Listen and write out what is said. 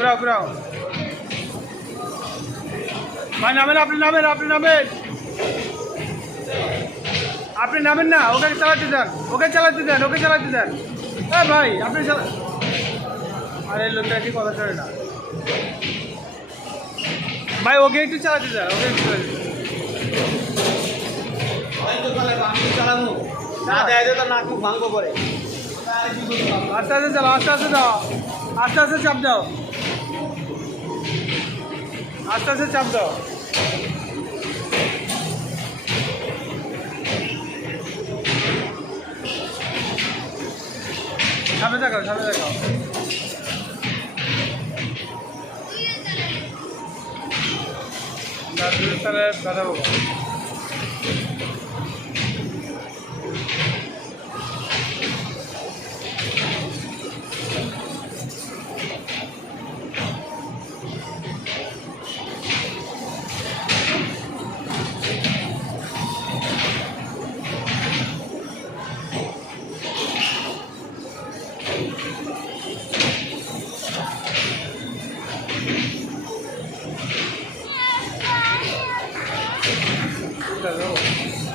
ঘুরাও ঘুরাও ভাই নামেন আপনি নামেন আপনি নামেন না ওকে চালাতে দেন হ্যাঁ ভাই আপনি আরে লোকটা কি কথা চলে না ভাই ওকে একটু চালাতে দেন আমি চালাবো না দেয় তো না খুব ভাঙবো করে আস্তে আস্তে চালাও আস্তে আস্তে চাপ দাও সামনে দেখাও তাহলে কথা বলবো Hello.